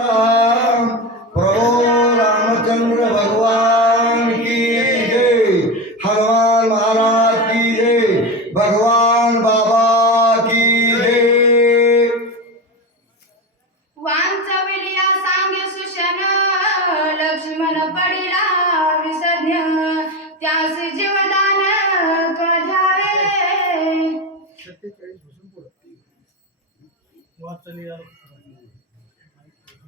राम। प्रभो रामचंद्र भगवान की जय। हनुमान महाराज की जय। भगवान बाबा की जय। वांचा विलिया सांगे सुशन लक्ष्मण पडिला विसज्ञ त्यास जीवदान कधावे वाचली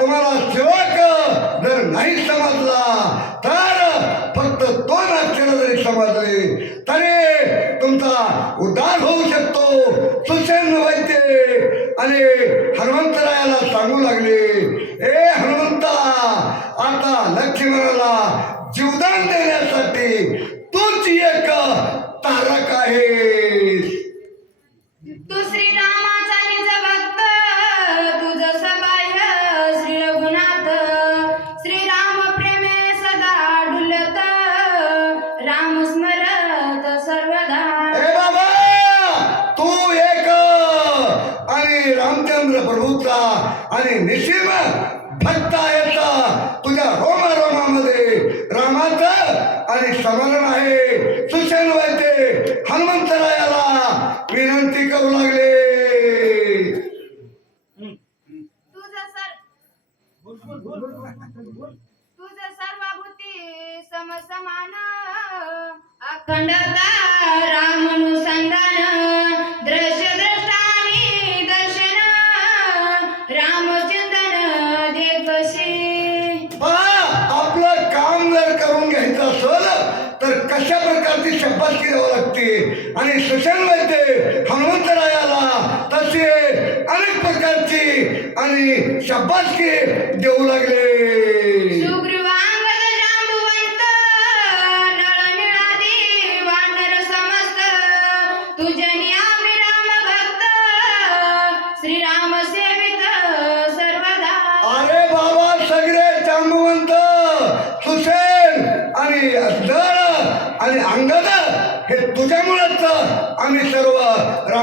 तुम्हाला सेवा सेवक जर नाही कर आणि समाधान आहे. असल तर कशा प्रकारची शब्दासकी द्यावं लागते? आणि सुशांमध्ये हनुमंतरायाला तसे अनेक प्रकारची आणि शब्दासकी देऊ लागले.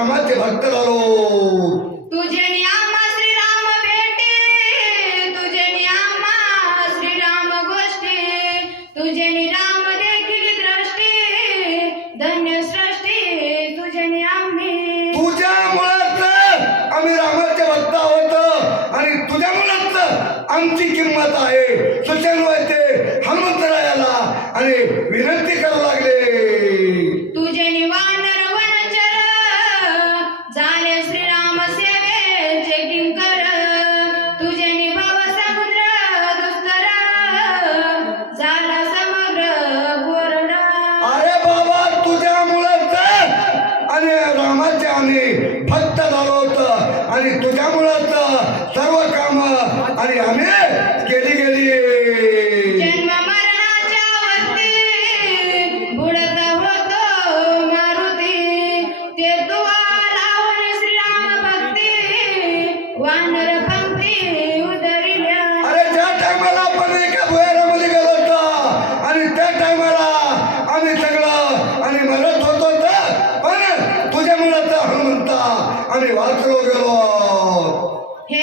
మతి భక్తులలో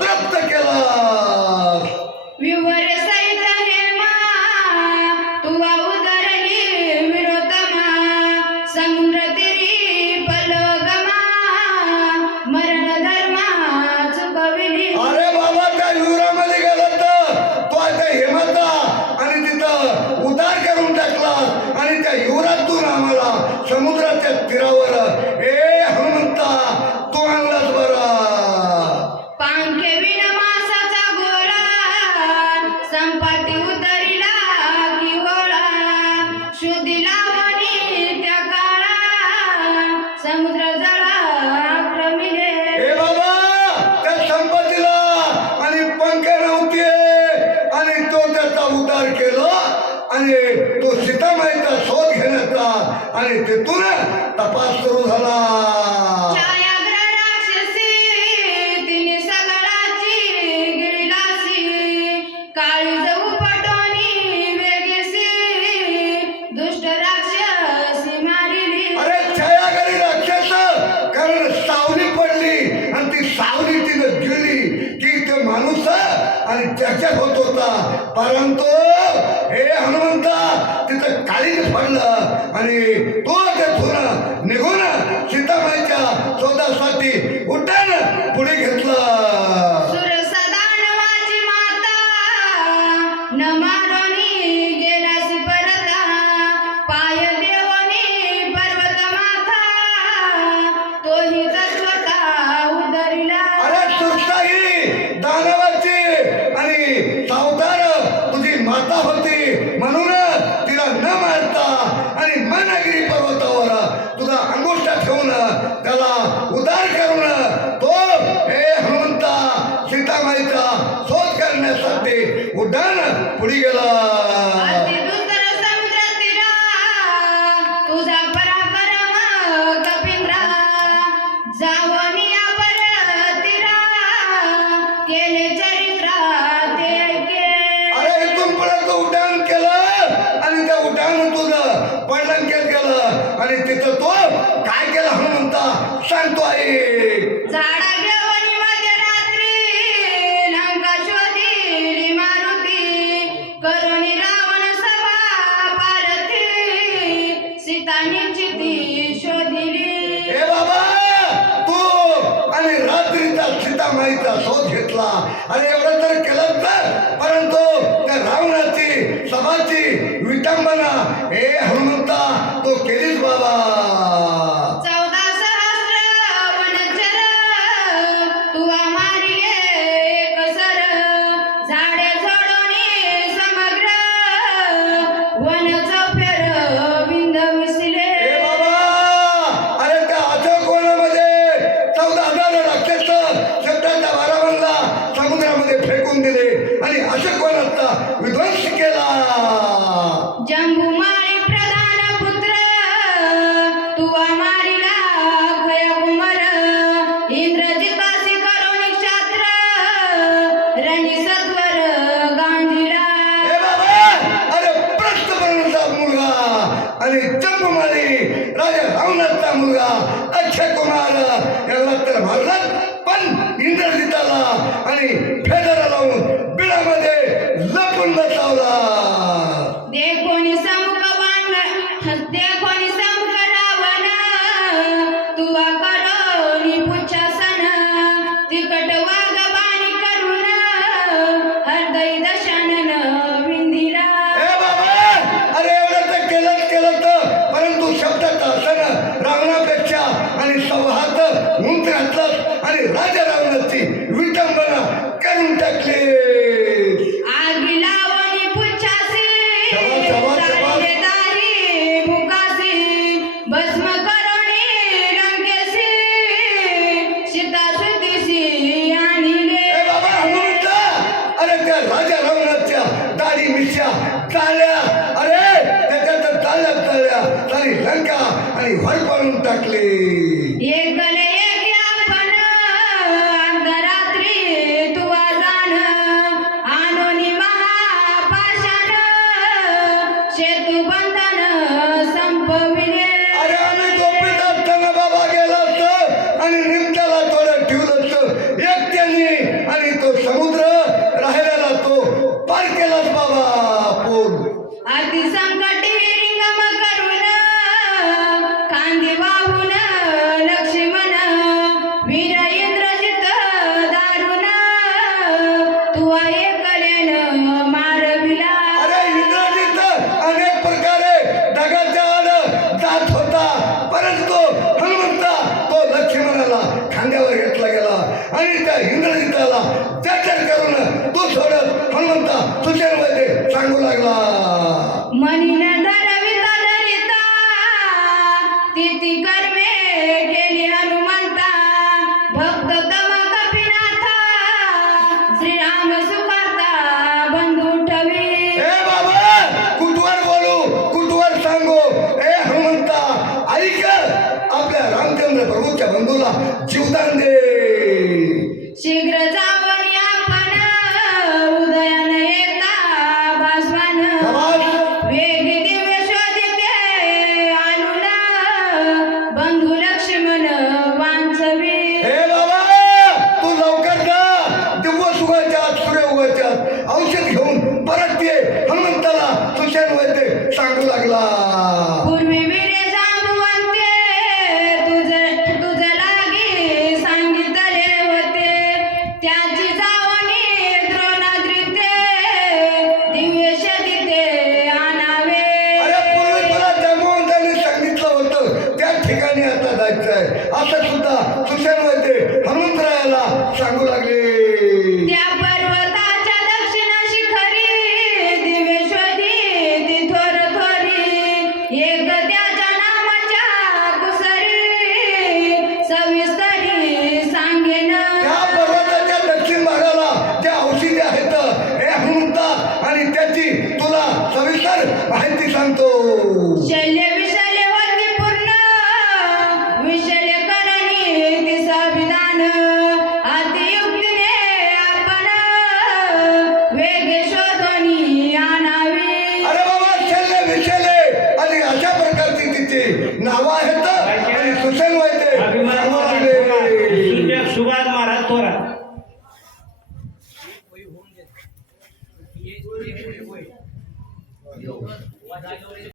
तृप्त केलं. विवर सहित हे मा तुवा उदरही विरोतमा समुद्र तिरी पलोगमा मरण धर्मा चुकविली अरे बाबा त्या विवरामध्ये गेलं तर तो आता हेमता आणि तिथं उतार करून टाकला. आणि त्या युवरातून आम्हाला समुद्राच्या तीरावर हे उद्धार केला आणि तो सीतामाईचा शोध घेण्याचा आणि तिथून तपास सुरू झाला. याच्यात होत होता. परंतु हे हनुमंता तिथं काळीच पडलं आणि तो तेथून निघून सीतामाईच्या शोधासाठी उड्डाण पुढे घेतलं. सीतामाईचा शोध करण्यासाठी उड्डाण पुढे गेला. आणि एवढं तर केलं तर परंतु त्या रावणाची समाजची विटंबना हे हनुमंता तो केलीच बाबा. आणि जपमाने राजा रामनाथचा मुलगा अक्षय कुमार याला तर भारतात पण इंद्रजिताला आणि फेदरा लावून बिडामध्ये लपून बसावला.